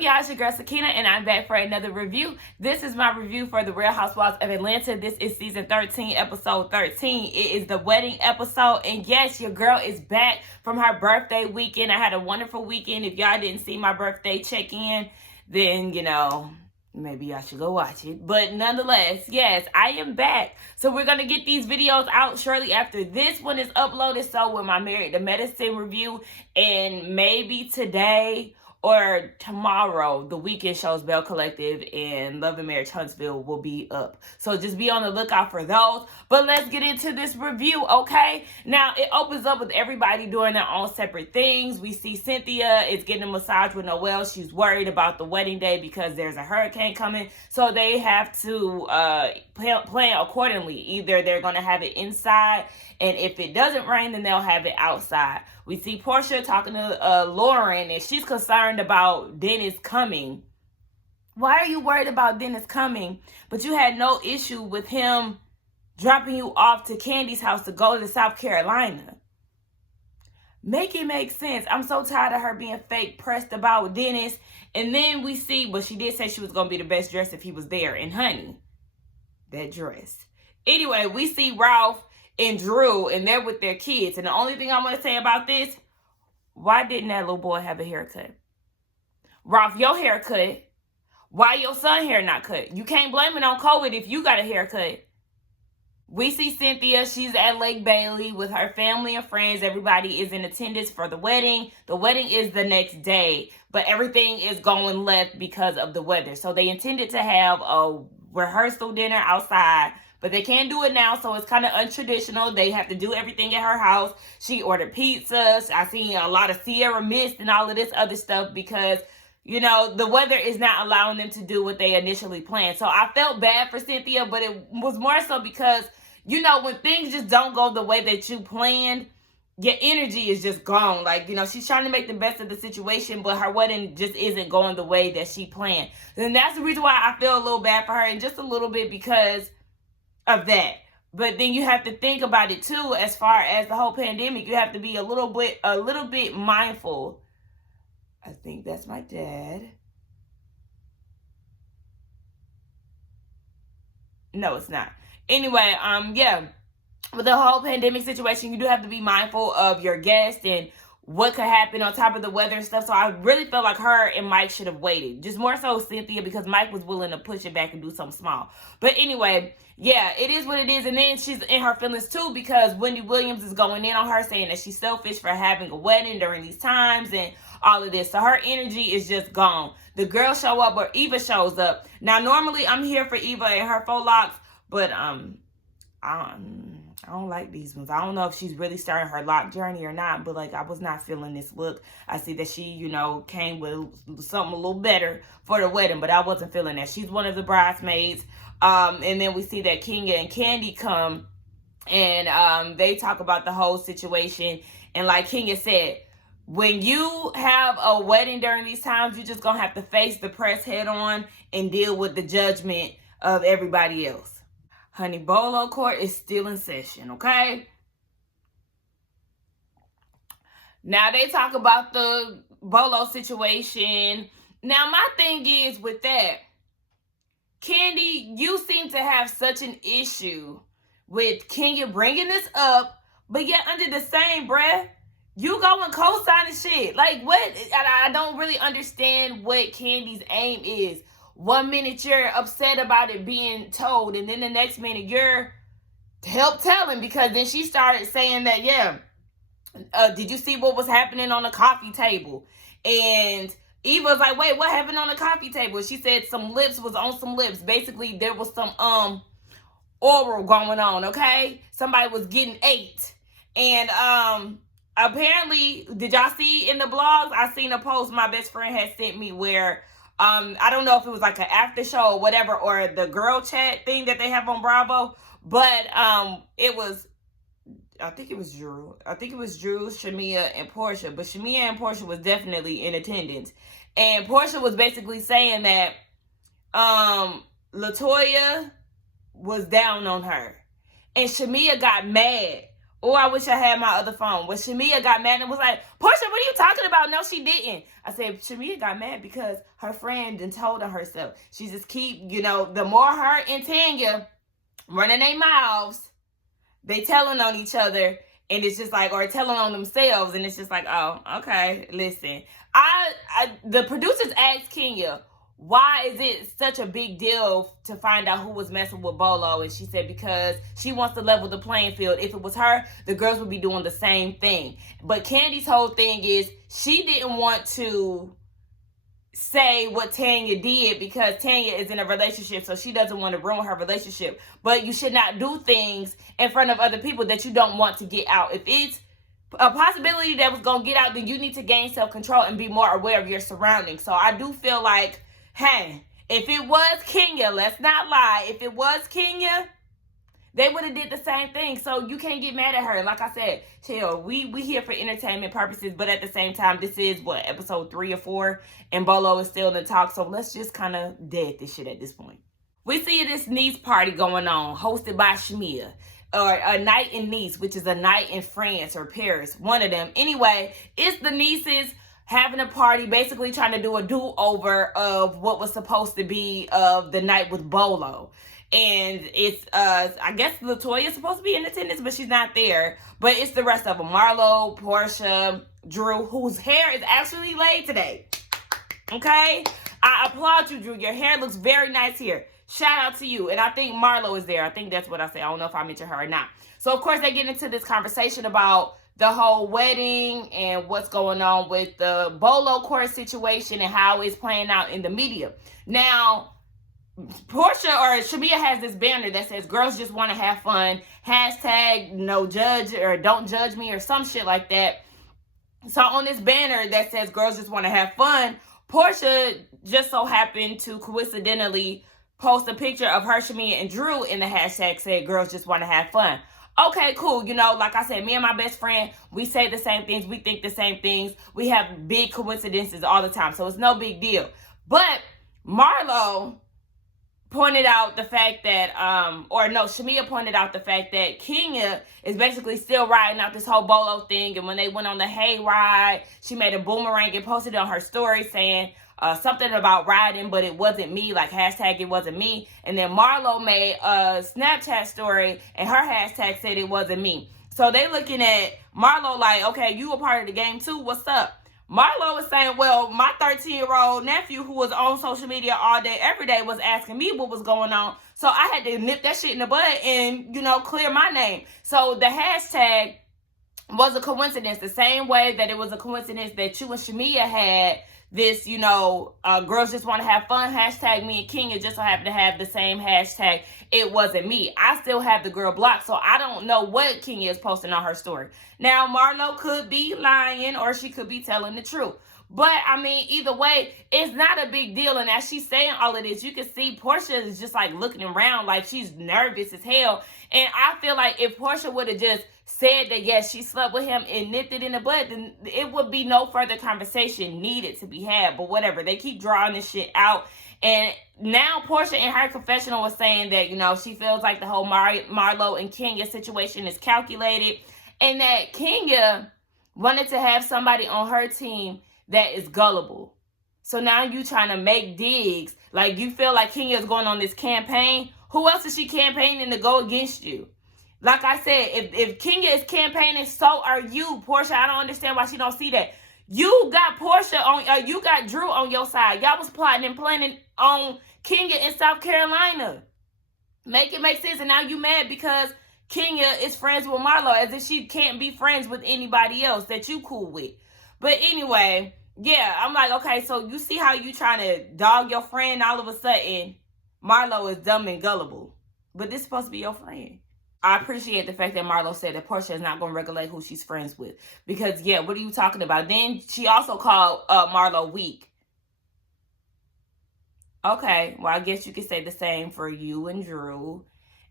up, y'all? It's your girl Sakina, and I'm back for another review. This is my review for the Real Housewives of Atlanta. This is season 13, episode 13. It is the wedding episode, and yes, your girl is back from her birthday weekend. I had a wonderful weekend. If y'all didn't see my birthday check-in, then, you know, maybe y'all should go watch it. But nonetheless, yes, I am back. So we're going to get these videos out shortly after this one is uploaded. So with my Married to Medicine review, and maybe today or tomorrow, the weekend shows Bell Collective and Love and Marriage Huntsville will be up. So just be on the lookout for those. But let's get into this review, okay? Now, it opens up with everybody doing their own separate things. We see Cynthia is getting a massage with Noelle. She's worried about the wedding day because there's a hurricane coming. So they have to plan accordingly. Either they're going to have it inside, and if it doesn't rain, then they'll have it outside. We see Portia talking to Lauren, and she's concerned about Dennis coming. Why are you worried about Dennis coming, but you had no issue with him dropping you off to Candy's house to go to South Carolina? Make it make sense. I'm so tired of her being fake pressed about Dennis. And then we see, but she did say she was going to be the best dressed if he was there. And honey, that dress. Anyway, we see Ralph and Drew, and they're with their kids. And the only thing I want to say about this, why didn't that little boy have a haircut? Ralph, your haircut. Why your son hair not cut? You can't blame it on COVID if you got a haircut. We see Cynthia. She's at Lake Bailey with her family and friends. Everybody is in attendance for the wedding. The wedding is the next day, but everything is going left because of the weather. So they intended to have a rehearsal dinner outside, but they can't do it now, so it's kind of untraditional. They have to do everything at her house. She ordered pizzas. I seen a lot of Sierra Mist and all of this other stuff because, you know, the weather is not allowing them to do what they initially planned. So I felt bad for Cynthia, but it was more so because, you know, when things just don't go the way that you planned, your energy is just gone. Like, you know, she's trying to make the best of the situation, but her wedding just isn't going the way that she planned. And that's the reason why I feel a little bad for her, and just a little bit because of that. But then you have to think about it too, as far as the whole pandemic. You have to be a little bit mindful. I think that's my dad. No, it's not. Anyway, yeah, with the whole pandemic situation, you do have to be mindful of your guests and what could happen on top of the weather and stuff. So I really felt like her and Mike should have waited. Just more so Cynthia, because Mike was willing to push it back and do something small. But anyway, yeah, it is what it is. And then she's in her feelings too, because Wendy Williams is going in on her, saying that she's selfish for having a wedding during these times and all of this. So her energy is just gone. The girls show up, or Eva shows up. Now, normally I'm here for Eva and her faux locks, but I don't like these ones. I don't know if she's really starting her lock journey or not, but like, I was not feeling this look. I see that she, you know, came with something a little better for the wedding, but I wasn't feeling that. She's one of the bridesmaids. And then we see that Kenya and Candy come, and they talk about the whole situation. And like Kenya said, when you have a wedding during these times, you're just gonna have to face the press head on and deal with the judgment of everybody else. Honey, Bolo Court is still in session, okay? Now, they talk about the Bolo situation. Now, my thing is with that, Candy, you seem to have such an issue with Kenya bringing this up, but yet under the same breath, you go and co-sign the shit. Like, what? I don't really understand what Candy's aim is. 1 minute you're upset about it being told, and then the next minute you're help telling, because then she started saying that, yeah, did you see what was happening on the coffee table? And Eva was like, wait, what happened on the coffee table? She said some lips was on some lips. Basically, there was some oral going on, okay? Somebody was getting ate. And apparently, did y'all see in the blogs? I seen a post my best friend had sent me where I don't know if it was like an after show or whatever, or the girl chat thing that they have on Bravo, but it was, I think it was Drew, Shamia, and Portia, but Shamia and Portia was definitely in attendance, and Portia was basically saying that LaToya was down on her, and Shamia got mad Oh, I wish I had my other phone. When Shamia got mad and was like, Portia, what are you talking about? No, she didn't. I said, Shamia got mad because her friend done told her herself. She just keep, the more her and Tanya running their mouths, they telling on each other, and it's just like, or telling on themselves, and it's just like, oh, okay, listen. The producers asked Kenya, why is it such a big deal to find out who was messing with Bolo? And she said because she wants to level the playing field. If it was her, the girls would be doing the same thing. But Candy's whole thing is she didn't want to say what Tanya did because Tanya is in a relationship, so she doesn't want to ruin her relationship. But you should not do things in front of other people that you don't want to get out. If it's a possibility that was going to get out, then you need to gain self-control and be more aware of your surroundings. So I do feel like, hey, if it was Kenya, let's not lie. If it was Kenya, they would have did the same thing. So you can't get mad at her. Like I said, chill. We here for entertainment purposes, but at the same time, this is episode 3 or 4, and Bolo is still in the talk. So let's just kind of dead this shit at this point. We see this niece party going on, hosted by Shamia. Or a night in Nice, which is a night in France or Paris, one of them. Anyway, it's the nieces having a party, basically trying to do a do-over of what was supposed to be of the night with Bolo. And it's, I guess LaToya's supposed to be in attendance, but she's not there. But it's the rest of them. Marlo, Portia, Drew, whose hair is actually laid today. Okay? I applaud you, Drew. Your hair looks very nice here. Shout out to you. And I think Marlo is there. I think that's what I say. I don't know if I mentioned her or not. So, of course, they get into this conversation about the whole wedding and what's going on with the Bolo court situation and how it's playing out in the media. Now, Portia or Shamia has this banner that says, girls just want to have fun. Hashtag no judge or don't judge me or some shit like that. So, on this banner that says girls just want to have fun, Portia just so happened to coincidentally post a picture of her, Shamia, and Drew in the hashtag said, girls just want to have fun. Okay, cool. Like I said, me and my best friend, we say the same things. We think the same things. We have big coincidences all the time. So it's no big deal. But Marlo pointed out the fact that, Shamia pointed out the fact that Kenya is basically still riding out this whole Bolo thing. And when they went on the hayride, she made a boomerang and posted it on her story saying, something about riding, but it wasn't me, like hashtag it wasn't me. And then Marlo made a Snapchat story and her hashtag said it wasn't me. So they looking at Marlo like, okay, you a part of the game too, what's up? Marlo was saying, well, my 13-year-old nephew who was on social media all day, every day was asking me what was going on. So I had to nip that shit in the bud and, clear my name. So the hashtag was a coincidence, the same way that it was a coincidence that you and Shamia had this, girls just want to have fun hashtag. Me and Kenya just so happen to have the same hashtag. It wasn't me. I still have the girl blocked, so I don't know what Kenya is posting on her story. Now, Marlo could be lying or she could be telling the truth. But, either way, it's not a big deal. And as she's saying all of this, you can see Portia is just like looking around like she's nervous as hell. And I feel like if Portia would have just said that, yes, she slept with him and nipped it in the bud, then it would be no further conversation needed to be had. But whatever, they keep drawing this shit out. And now Portia in her confessional was saying that, she feels like the whole Marlo and Kenya situation is calculated. And that Kenya wanted to have somebody on her team that is gullible. So now you trying to make digs. Like you feel like Kenya is going on this campaign. Who else is she campaigning to go against you? Like I said, if Kenya is campaigning, so are you, Portia. I don't understand why she don't see that. You got Portia on, you got Drew on your side. Y'all was plotting and planning on Kenya in South Carolina. Make it make sense. And now you mad because Kenya is friends with Marlo, as if she can't be friends with anybody else that you cool with. But anyway, yeah, I'm like, okay, so you see how you trying to dog your friend, all of a sudden Marlo is dumb and gullible. But this is supposed to be your friend. I appreciate the fact that Marlo said that Portia is not going to regulate who she's friends with. Because, yeah, what are you talking about? Then she also called Marlo weak. Okay, well, I guess you could say the same for you and Drew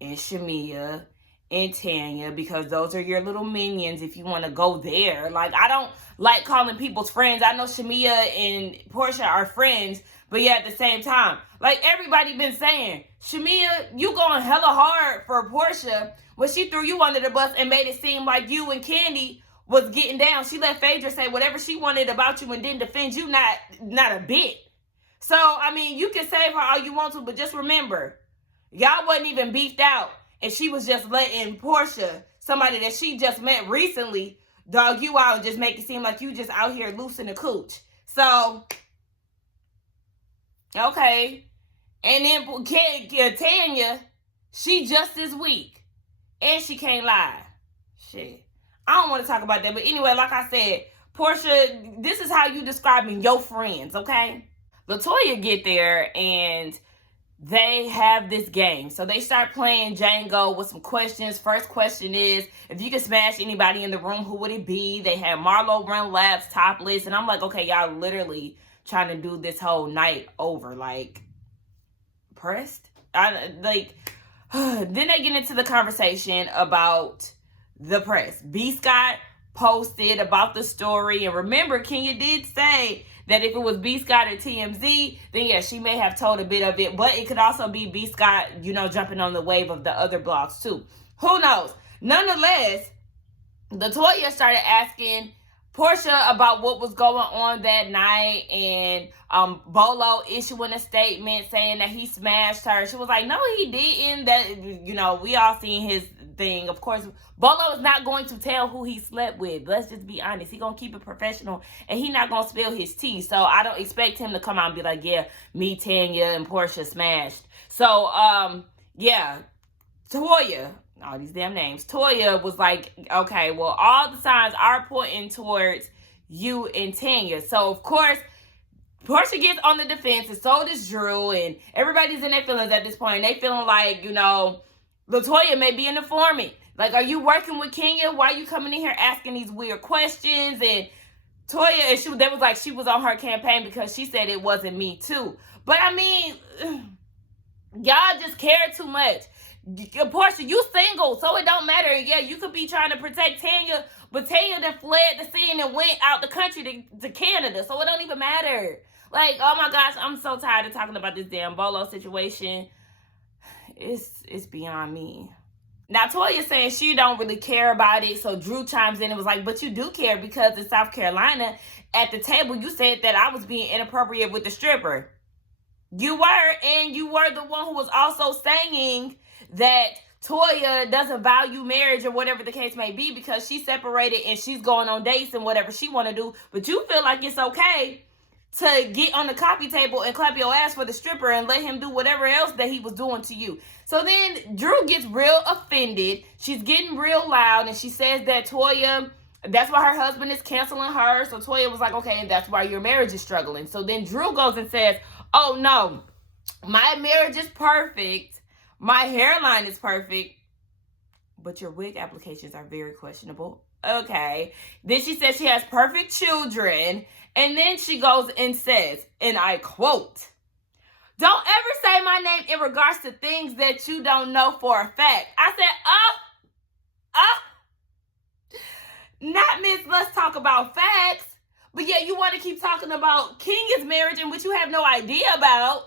and Shamia and Tanya, because those are your little minions if you want to go there. Like, I don't like calling people's friends. I know Shamia and Portia are friends, But yeah, at the same time, like everybody been saying, Shamia, you going hella hard for Portia when she threw you under the bus and made it seem like you and Candy was getting down. She let Phaedra say whatever she wanted about you and didn't defend you not a bit. So, I mean, you can save her all you want to, but just remember, y'all wasn't even beefed out. And she was just letting Portia, somebody that she just met recently, dog you out and just make it seem like you just out here loosing the cooch. So, okay. And then Tanya, she just this week. And she can't lie. Shit. I don't want to talk about that. But anyway, like I said, Portia, this is how you describing your friends, okay? LaToya get there and they have this game. So they start playing Django with some questions. First question is, if you could smash anybody in the room, who would it be? They had Marlo run laps, topless. And I'm like, okay, y'all literally trying to do this whole night over. Like, pressed? Then they get into the conversation about the press. B. Scott posted about the story. And remember, Kenya did say that if it was B. Scott or TMZ, then yeah, she may have told a bit of it. But it could also be B. Scott, jumping on the wave of the other blogs too. Who knows? Nonetheless, LaToya started asking Portia about what was going on that night, and Bolo issuing a statement saying that he smashed her. She was like, no, he didn't. That, we all seen his thing. Of course, Bolo is not going to tell who he slept with. Let's just be honest. He gonna keep it professional, and he not gonna spill his tea. So I don't expect him to come out and be like, yeah, me, Tanya, and Portia smashed. So, yeah, Toya, all these damn names. Toya was like, okay, well, all the signs are pointing towards you and Tanya. So, of course, Portia gets on the defense, and so does Drew, and everybody's in their feelings at this point. They feeling like, LaToya may be an informant. Like, are you working with Kenya? Why are you coming in here asking these weird questions? And Toya, they was like she was on her campaign because she said it wasn't me too. But I mean, y'all just care too much. Portia, you single, so it don't matter. Yeah, you could be trying to protect Tanya, but Tanya then fled the scene and went out the country to Canada, so it don't even matter. Like, oh my gosh, I'm so tired of talking about this damn Bolo situation. It's beyond me. Now, Toya's saying she don't really care about it, so Drew chimes in and was like, but you do care because in South Carolina, at the table, you said that I was being inappropriate with the stripper. You were, and you were the one who was also saying that Toya doesn't value marriage or whatever the case may be because she's separated and she's going on dates and whatever she want to do, but you feel like it's okay to get on the coffee table and clap your ass for the stripper and let him do whatever else that he was doing to you. So then Drew gets real offended. She's getting real loud, and she says that Toya, that's why her husband is canceling her. So Toya was like, okay, and that's why your marriage is struggling. So then Drew goes and says, oh no, my marriage is perfect. My hairline is perfect, but your wig applications are very questionable. Okay. Then she says she has perfect children. And then she goes and says, and I quote, don't ever say my name in regards to things that you don't know for a fact. I said, not Miss, let's talk about facts. But yeah, you want to keep talking about Kenya's marriage and which you have no idea about.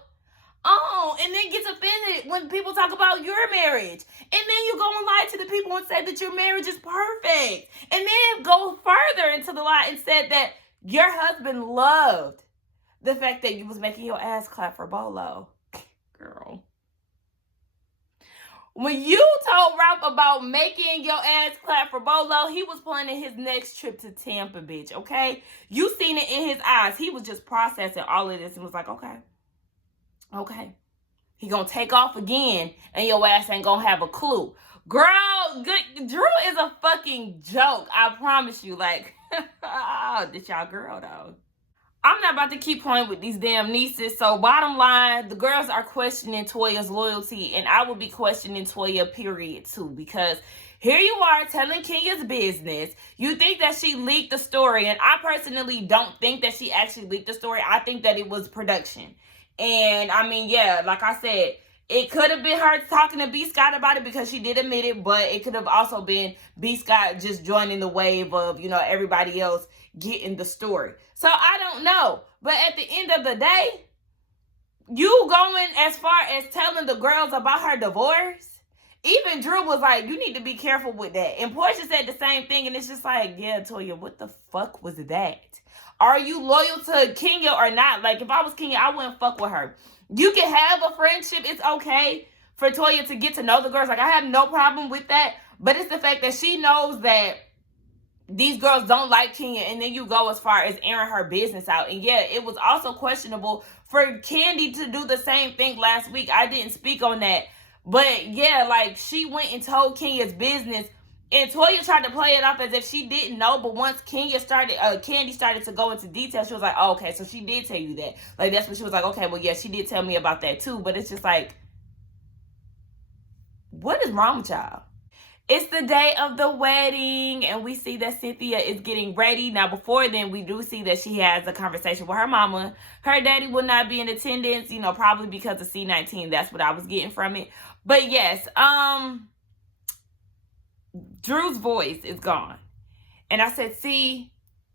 Oh, and then gets offended when people talk about your marriage. And then you go and lie to the people and say that your marriage is perfect. And then go further into the lie and said that your husband loved the fact that you was making your ass clap for Bolo. Girl. When you told Ralph about making your ass clap for Bolo, he was planning his next trip to Tampa, bitch, okay? You seen it in his eyes. He was just processing all of this and was like, okay. Okay. He gonna take off again and your ass ain't gonna have a clue. Girl, Drew is a fucking joke. I promise you. Like, oh, this y'all girl though. I'm not about to keep playing with these damn nieces. So bottom line, the girls are questioning Toya's loyalty, and I will be questioning Toya, period, too. Because here you are telling Kenya's business. You think that she leaked the story, and I personally don't think that she actually leaked the story. I think that it was production. And I mean, yeah, like I said, it could have been her talking to B. Scott about it because she did admit it, but it could have also been B. Scott just joining the wave of, everybody else getting the story. So I don't know. But at the end of the day, you going as far as telling the girls about her divorce? Even Drew was like, you need to be careful with that. And Portia said the same thing. And it's just like, yeah, Toya, what the fuck was that? Are you loyal to Kenya or not? Like, if I was Kenya, I wouldn't fuck with her. You can have a friendship. It's okay for Toya to get to know the girls. Like, I have no problem with that. But it's the fact that she knows that these girls don't like Kenya, and then you go as far as airing her business out. And yeah, it was also questionable for Candy to do the same thing last week. I didn't speak on that. But yeah, like, she went and told Kenya's business, and Toya tried to play it off as if she didn't know. But once Candy started to go into detail, she was like, oh, okay, so she did tell you that. Like, that's when she was like, okay, well, yeah, she did tell me about that too. But it's just like, what is wrong with y'all? It's the day of the wedding, and we see that Cynthia is getting ready. Now, before then, we do see that she has a conversation with her mama. Her daddy will not be in attendance, you know, probably because of C-19. That's what I was getting from it. But yes, Drew's voice is gone. And I said, see,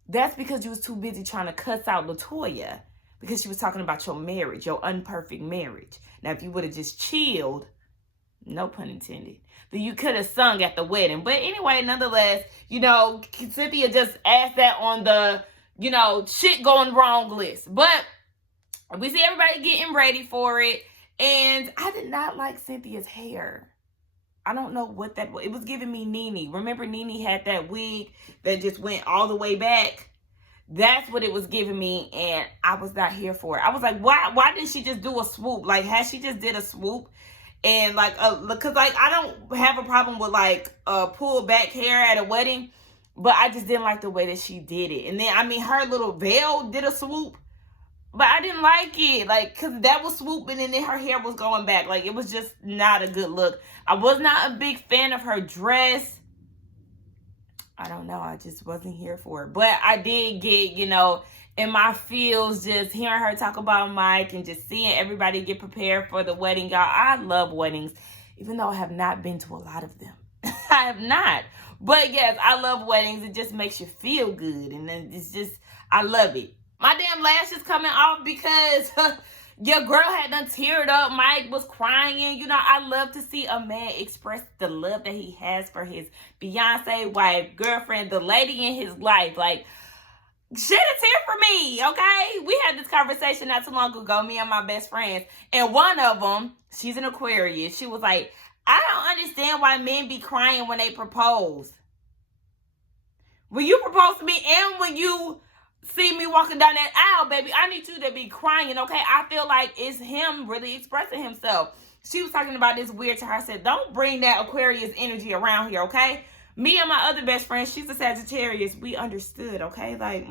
that's because you was too busy trying to cuss out LaToya, because she was talking about your marriage, your unperfect marriage. Now, if you would have just chilled, no pun intended, then you could have sung at the wedding. But anyway, nonetheless, you know, Cynthia just asked that on the, you know, shit going wrong list. But we see everybody getting ready for it. And I did not like Cynthia's hair. I don't know what that was. It was giving me Nene. Remember Nene had that wig that just went all the way back? That's what it was giving me, and I was not here for it. I was like, why didn't she just do a swoop? Like, had she just did a swoop? And like, because like, I don't have a problem with like pull back hair at a wedding, but I just didn't like the way that she did it. And then, I mean, her little veil did a swoop, but I didn't like it. Like, because that was swooping and then her hair was going back. Like, it was just not a good look. I was not a big fan of her dress. I don't know. I just wasn't here for it. But I did get, you know, in my feels, just hearing her talk about Mike and just seeing everybody get prepared for the wedding. Y'all, I love weddings, even though I have not been to a lot of them. I have not. But yes, I love weddings. It just makes you feel good. And then it's just, I love it. My damn lash is coming off because your girl had done teared up. Mike was crying. You know, I love to see a man express the love that he has for his Beyonce wife, girlfriend, the lady in his life. Like, shed a tear for me, okay? We had this conversation not too long ago, me and my best friends. And one of them, she's an Aquarius. She was like, I don't understand why men be crying when they propose. When you propose to me and when you see me walking down that aisle, baby, I need you to be crying, okay? I feel like it's him really expressing himself. She was talking about this weird to her. I said, don't bring that Aquarius energy around here, okay? Me and my other best friend, she's a Sagittarius. We understood, okay? Like,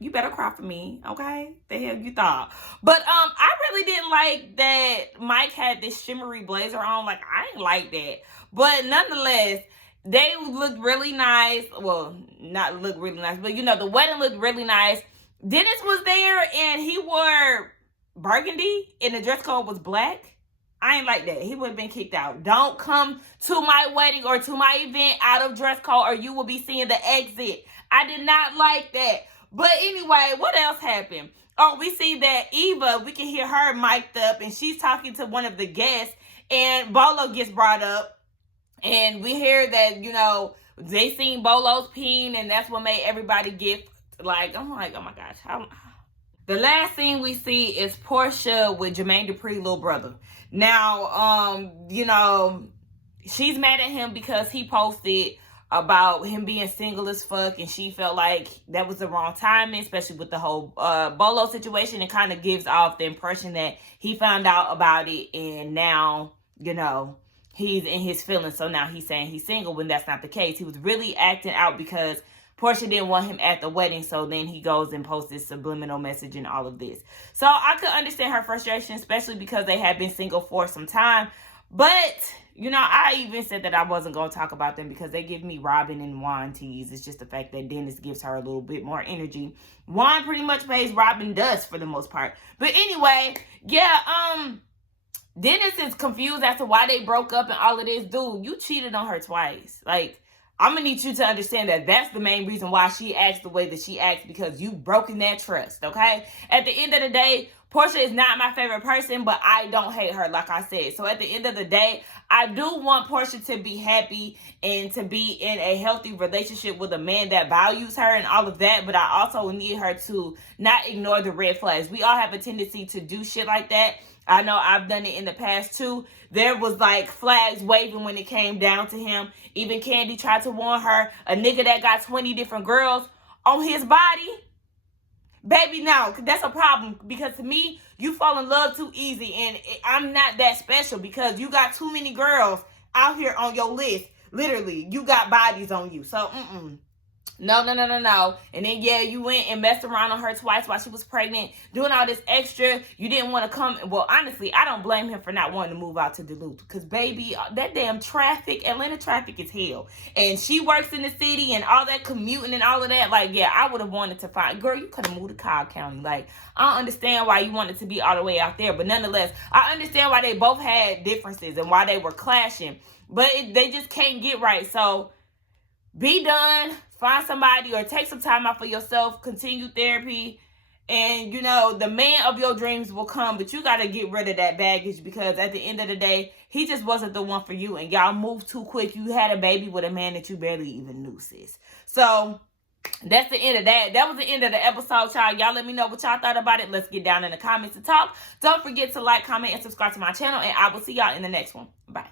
you better cry for me, okay? The hell you thought? But I really didn't like that Mike had this shimmery blazer on. Like, I didn't like that. But nonetheless, they looked really nice. Well, not look really nice, but you know, the wedding looked really nice. Dennis was there and he wore burgundy and the dress code was black. I ain't like that. He would have been kicked out. Don't come to my wedding or to my event out of dress code or you will be seeing the exit. I did not like that. But anyway, what else happened? Oh, we see that Eva, we can hear her mic'd up and she's talking to one of the guests and Bolo gets brought up. And we hear that, you know, they seen Bolo's peen and that's what made everybody get like, I'm like, oh my gosh. The last scene we see is Portia with Jermaine Dupri's little brother. Now, you know, she's mad at him because he posted about him being single as fuck and she felt like that was the wrong timing, especially with the whole Bolo situation. It kind of gives off the impression that he found out about it and now, you know, he's in his feelings. So now he's saying he's single when that's not the case. He was really acting out because Portia didn't want him at the wedding. So then he goes and posts this subliminal message and all of this. So I could understand her frustration, especially because they had been single for some time. But, you know, I even said that I wasn't going to talk about them because they give me Robin and Juan tease. It's just the fact that Dennis gives her a little bit more energy. Juan pretty much pays Robin dust for the most part. But anyway, yeah, Dennis is confused as to why they broke up and all of this. Dude, you cheated on her twice. Like, I'm going to need you to understand that that's the main reason why she acts the way that she acts, because you've broken that trust, okay? At the end of the day, Portia is not my favorite person, but I don't hate her, like I said. So at the end of the day, I do want Portia to be happy and to be in a healthy relationship with a man that values her and all of that, but I also need her to not ignore the red flags. We all have a tendency to do shit like that. I know I've done it in the past too. There was like flags waving when it came down to him. Even Candy tried to warn her, a nigga that got 20 different girls on his body. Baby, no, that's a problem, because to me, you fall in love too easy, and I'm not that special because you got too many girls out here on your list. Literally, you got bodies on you. So, No. And then, yeah, you went and messed around on her twice while she was pregnant, doing all this extra. You didn't want to come. Well, honestly, I don't blame him for not wanting to move out to Duluth, because, baby, that damn traffic, Atlanta traffic is hell. And she works in the city and all that commuting and all of that. Like, yeah, I would have wanted to find, girl, you could have moved to Cobb County. Like, I don't understand why you wanted to be all the way out there. But nonetheless, I understand why they both had differences and why they were clashing. But they just can't get right. So, be done. Find somebody or take some time out for yourself. Continue therapy. And, you know, the man of your dreams will come. But you got to get rid of that baggage, because at the end of the day, he just wasn't the one for you. And y'all moved too quick. You had a baby with a man that you barely even knew, sis. So, that's the end of that. That was the end of the episode, y'all. Y'all let me know what y'all thought about it. Let's get down in the comments to talk. Don't forget to like, comment, and subscribe to my channel. And I will see y'all in the next one. Bye.